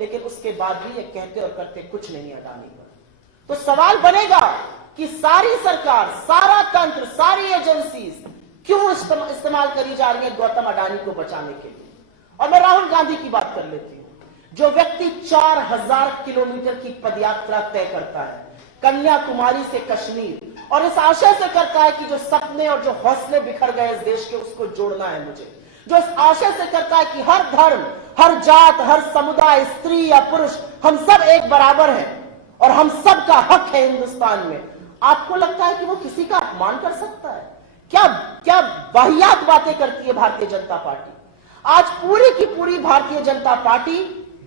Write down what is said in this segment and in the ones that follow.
लेकिन उसके बाद भी ये कहते और करते कुछ नहीं अडानी पर। तो सवाल बनेगा कि सारी सरकार, सारा तंत्र, सारी एजेंसीज क्यों इस्तेमाल करी जा रही है गौतम अडानी को बचाने के लिए। और मैं राहुल गांधी की बात कर लेती हूं, जो व्यक्ति 4000 किलोमीटर की पदयात्रा तय करता है कन्याकुमारी से कश्मीर, और इस आशय से करता है कि जो सपने और जो हौसले बिखर गए इस देश के उसको जोड़ना है मुझे, जो इस आशय से करता है कि हर धर्म, हर जात, हर समुदाय, स्त्री या पुरुष, हम सब एक बराबर हैं और हम सब का हक है हिंदुस्तान में, आपको लगता है कि वो किसी का अपमान कर सकता है? क्या क्या वाहियात बातें करती है भारतीय जनता पार्टी। आज पूरी की पूरी भारतीय जनता पार्टी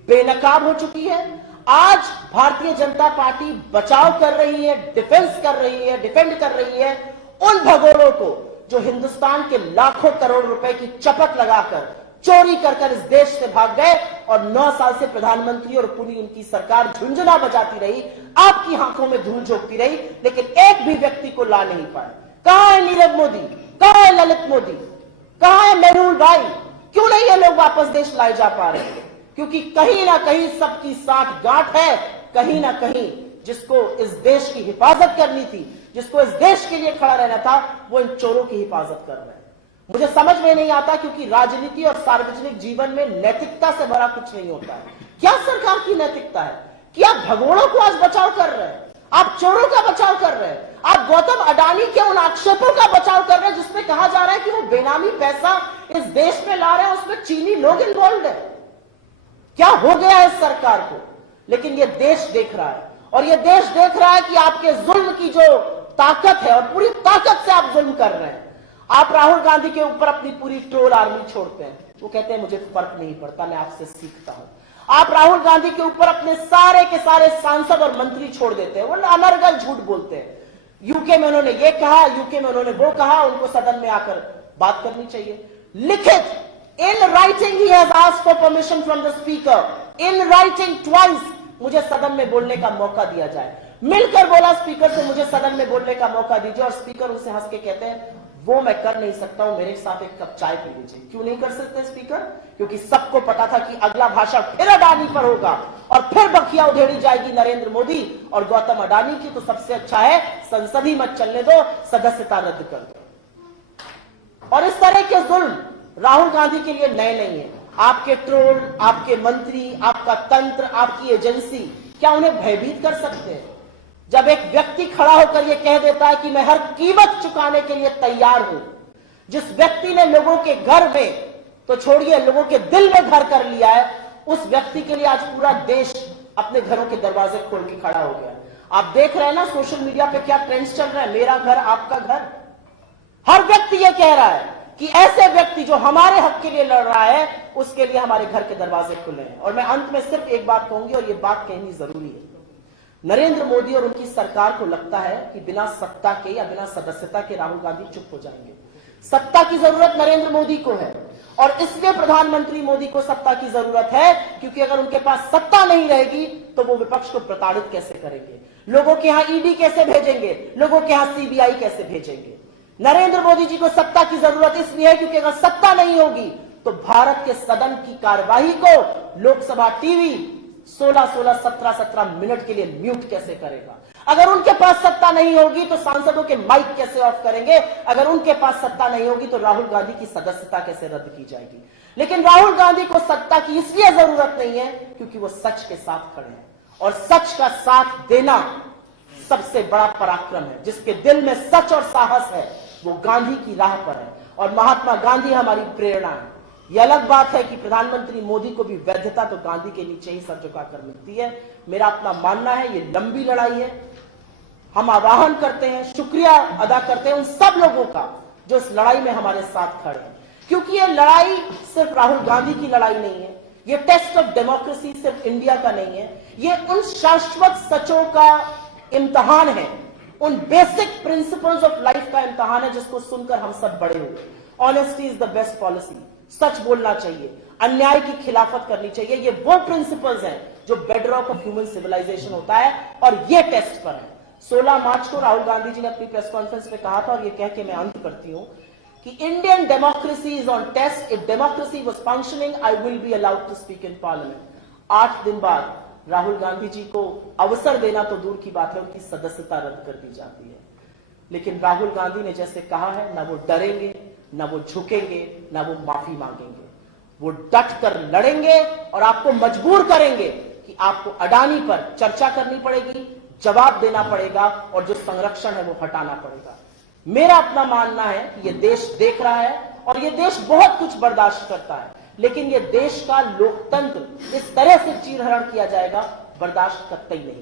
बेनकाब हो चुकी है। आज भारतीय जनता पार्टी बचाव कर रही है, डिफेंस कर रही है, डिफेंड कर रही है उन भगोड़ों को जो हिंदुस्तान के लाखों करोड़ रुपए की चपत लगाकर चोरी कर इस देश से भाग गए और 9 साल से प्रधानमंत्री और पूरी उनकी सरकार झुंझुना बजाती रही, आपकी आंखों में धूल झोंकती रही, लेकिन एक भी व्यक्ति को ला नहीं पाए। कहां है नीरव मोदी, कहां है ललित मोदी, कहां है मेहुल भाई? क्यों नहीं ये लोग वापस देश लाए जा पा रहे हैं? क्योंकि कहीं ना कहीं सबकी साठ गांठ है, कहीं ना कहीं जिसको इस देश की हिफाजत करनी थी, जिसको इस देश के लिए खड़ा रहना था, वो इन चोरों की हिफाजत कर रहे हैं। मुझे समझ में नहीं आता, क्योंकि राजनीति और सार्वजनिक जीवन में नैतिकता से भरा कुछ नहीं होता है। क्या सरकार की नैतिकता है कि आप भगोड़ों को आज बचाव कर रहे हैं, आप चोरों का बचाव कर रहे हैं, आप गौतम अडानी के उन आक्षेपों का बचाव कर रहे हैं जिसमें कहा जा रहा है कि वो बेनामी पैसा इस देश में ला रहे हैं, उसमें चीनी लोग इन्वॉल्व है। क्या हो गया है इस सरकार को? लेकिन ये देश देख रहा है, और ये देश देख रहा है कि आपके जुल्म की जो ताकत है, और पूरी ताकत से आप जुल्म कर रहे हैं। आप राहुल गांधी के ऊपर अपनी पूरी ट्रोल आर्मी छोड़ते हैं, वो कहते हैं मुझे फर्क नहीं पड़ता, मैं आपसे सीखता हूं। आप राहुल गांधी के ऊपर अपने सारे के सारे सांसद और मंत्री छोड़ देते हैं, वो अनर्गल झूठ बोलते हैं। यूके में उन्होंने ये कहा, यूके में उन्होंने वो कहा, उनको सदन में आकर बात करनी चाहिए। लिखित in writing he has asked for permission from the speaker, in writing twice, मुझे सदन में बोलने का मौका दिया जाए। मिलकर बोला स्पीकर से मुझे सदन में बोलने का मौका दीजिए, और स्पीकर उनसे हंस के कहते हैं वो मैं कर नहीं सकता हूं, मेरे साथ एक कप चाय पी लीजिए। क्यों नहीं कर सकते स्पीकर? क्योंकि सबको पता था कि अगला भाषण फिर अडानी पर होगा और फिर बखिया उधेड़ी जाएगी नरेंद्र मोदी और गौतम अडानी की। तो सबसे अच्छा है संसद ही मत चलने दो, सदस्यता रद्द कर दो। और इस तरह के जुल्म राहुल गांधी के लिए नए नहीं है। आपके ट्रोल, आपके मंत्री, आपका तंत्र, आपकी एजेंसी क्या उन्हें भयभीत कर सकते हैं? जब एक व्यक्ति खड़ा होकर यह कह देता है कि मैं हर कीमत चुकाने के लिए तैयार हूं, जिस व्यक्ति ने लोगों के घर में, तो छोड़िए लोगों के दिल में घर कर लिया है, उस व्यक्ति के लिए आज पूरा देश अपने घरों के दरवाजे खोल के खड़ा हो गया। आप देख रहे हैं ना सोशल मीडिया पे क्या ट्रेंड्स चल रहा है, मेरा घर आपका घर। हर व्यक्ति यह कह रहा है कि ऐसे व्यक्ति जो हमारे हक के लिए लड़ रहा है, उसके लिए हमारे घर के दरवाजे खुले हैं। और मैं अंत में सिर्फ एक बात कहूंगी, और यह बात कहनी जरूरी है। नरेंद्र मोदी और उनकी सरकार को लगता है कि बिना सत्ता के या बिना सदस्यता के राहुल गांधी चुप हो जाएंगे। सत्ता की जरूरत नरेंद्र मोदी को है, और इसलिए प्रधानमंत्री मोदी को सत्ता की जरूरत है, क्योंकि अगर उनके पास सत्ता नहीं रहेगी तो वो विपक्ष को प्रताड़ित कैसे करेंगे, लोगों के यहां ईडी कैसे भेजेंगे, लोगों के यहां सीबीआई कैसे भेजेंगे। नरेंद्र मोदी जी को सत्ता की जरूरत इसलिए है क्योंकि अगर सत्ता नहीं होगी तो भारत के सदन की कार्यवाही को लोकसभा टीवी 16-16, 17-17 मिनट के लिए म्यूट कैसे करेगा। अगर उनके पास सत्ता नहीं होगी तो सांसदों के माइक कैसे ऑफ करेंगे। अगर उनके पास सत्ता नहीं होगी तो राहुल गांधी की सदस्यता कैसे रद्द की जाएगी। लेकिन राहुल गांधी को सत्ता की इसलिए जरूरत नहीं है क्योंकि वो सच के साथ खड़े हैं, और सच का साथ देना सबसे बड़ा पराक्रम है। जिसके दिल में सच और साहस है वो गांधी की राह पर है, और महात्मा गांधी हमारी प्रेरणा है। यह अलग बात है कि प्रधानमंत्री मोदी को भी वैधता तो गांधी के नीचे ही सर झुकाकर मिलती है। मेरा अपना मानना है ये लंबी लड़ाई है। हम आह्वान करते हैं, शुक्रिया अदा करते हैं उन सब लोगों का जो इस लड़ाई में हमारे साथ खड़े हैं, क्योंकि ये लड़ाई सिर्फ राहुल गांधी की लड़ाई नहीं है, ये टेस्ट ऑफ डेमोक्रेसी सिर्फ इंडिया का नहीं है, ये उन शाश्वत सचों का इम्तहान है, उन बेसिक प्रिंसिपल्स ऑफ लाइफ का इम्तहान है जिसको सुनकर हम सब बड़े हुए। Honesty is the best policy, सच बोलना चाहिए, अन्याय की खिलाफत करनी चाहिए। ये वो प्रिंसिपल्स हैं जो बेडरॉक ऑफ ह्यूमन सिविलाइजेशन होता है, और ये टेस्ट पर है। 16 मार्च को राहुल गांधी जी ने अपनी प्रेस कॉन्फ्रेंस में कहा था, और ये कह के मैं अंत करती हूं कि Indian democracy is on test. If democracy was functioning, I will be allowed to speak in Parliament. 8 दिन बाद राहुल गांधी जी को अवसर देना तो दूर की बात है, उनकी सदस्यता रद्द कर दी जाती है। लेकिन राहुल गांधी ने जैसे कहा है, ना वो डरेंगे, ना वो झुकेंगे, ना वो माफी मांगेंगे। वो डट कर लड़ेंगे और आपको मजबूर करेंगे कि आपको अडानी पर चर्चा करनी पड़ेगी, जवाब देना पड़ेगा और जो संरक्षण है वो हटाना पड़ेगा। मेरा अपना मानना है कि ये देश देख रहा है और ये देश बहुत कुछ बर्दाश्त करता है, लेकिन ये देश का लोकतंत्र इस तरह से चीरहरण किया जाएगा, बर्दाश्त कतई नहीं।